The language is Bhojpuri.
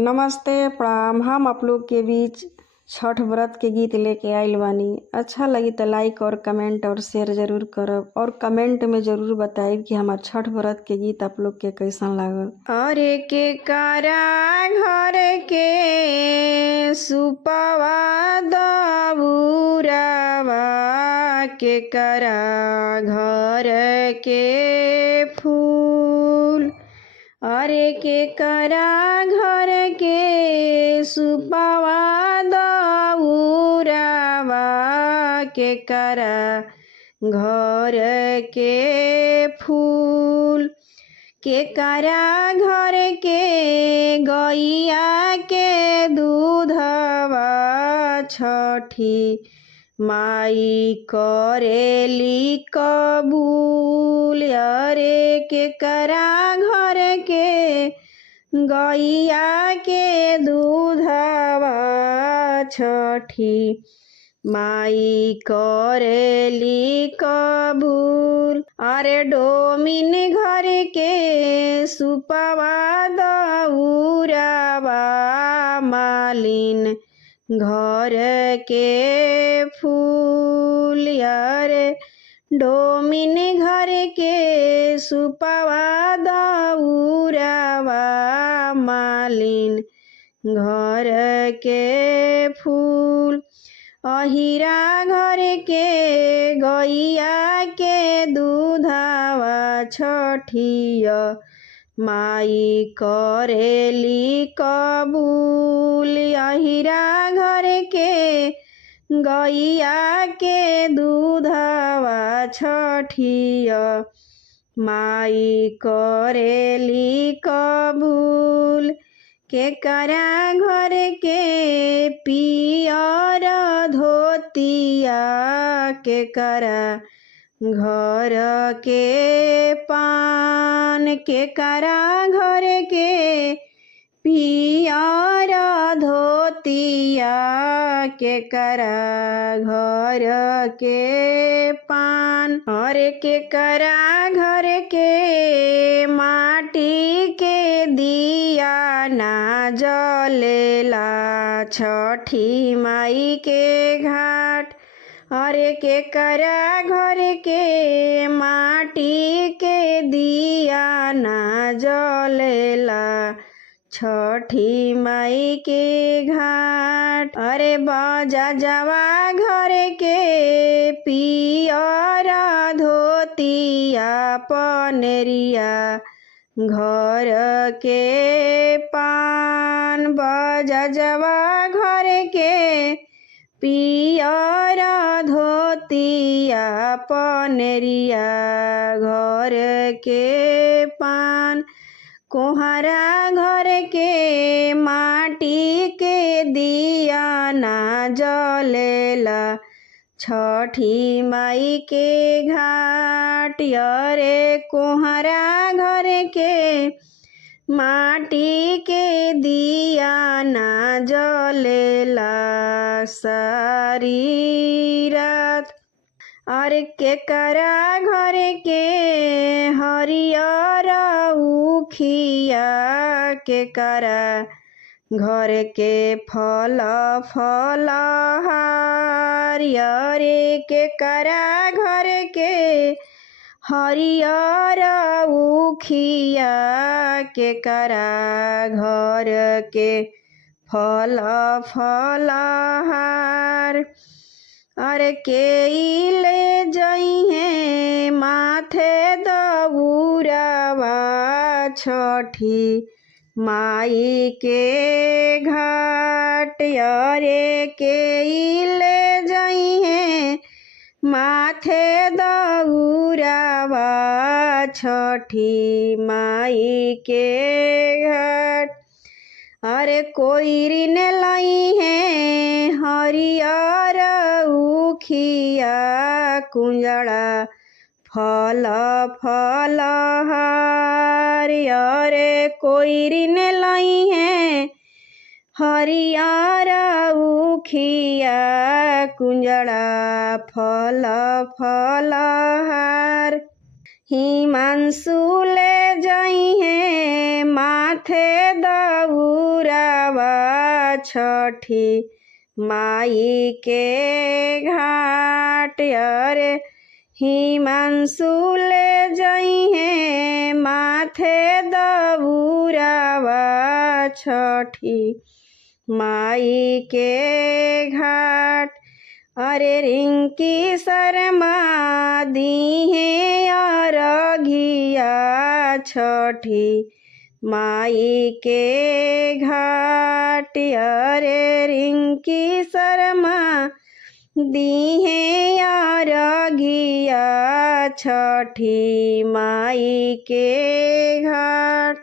नमस्ते प्रणाम। हम आप लोग के बीच छठ व्रत के गीत लेके आइल बानी। अच्छा लगी तो लाइक और कमेंट और शेयर जरूर करब और कमेंट में जरूर बताइब कि हमार छठ व्रत के गीत आप लोग के कैसन लागल। अरे के करा घर के सुपवा दबुरावा के करा घर के फूल। अरे के करा घर के सुपवा दउरावा के करा घर के फूल। के करा घर के गैया के दूधवा छठी माई करेली कबूल। अरे के करा घर के गैया के दूधवा छठी माई करेली कबूल। अरे डोमिन घर के सुपवा दउरावा मालिन घर के फूल। अरे डोमिन घर के सुपवा दउरावा मालिन घर के फूल। अहिरा घर के गैया के दूधवा छठिया माई करेली कबूल। अहिरा घर के गैया के दूधवा छठिया माई करेली कबूल। के करा घर के पियर धोतिया के करा घर के पान। के करा घर के पियर धोतिया के करा घर के पान। अरे के करा घर के माटी के दिया ना जलेला छठी माई के घाट। अरे के करा घर के माटी के दिया ना जलेला छठी माई के घाट। अरे बजा जवा घर के पियर धोतिया पनेरिया घर के पान। बजा जवा घर के पियर धोतिया पनेरिया घर के पान। कोहरा घर के माटी के दिया ना जलेला छठी माई के घाट। अरे कोहरा घर के माटी के दिया ना जलेला सारी रात। अरे के करा घर के हरियर उखिया के करा घर के फल फलहार। अरे के करा घर के हरियर उखिया के करा घर के फल फलहार। अरे के ले जइहे माथे दउरावा छठी माई के घाट। अरे के ले जइहे माथे दउरावा छठी माई के घाट। अरे कोई ऋण लाई है हरियर उखिया कुंजड़ा फल फलहार। अरे कोई ऋण लाई है हरियर उखिया कुंजड़ा फल फलहार। हिमांशु ले जइहे माथे दउरा छठी माई के घाट। अरे हिमांशु ले जइहे माथे दबुरावा छठी माई के घाट। अरे रिंकी शर्मा दीहे अरघिया छठी माई के घाट। अरे रिंकी शर्मा दीहे अरघिया छठी माई के घाट।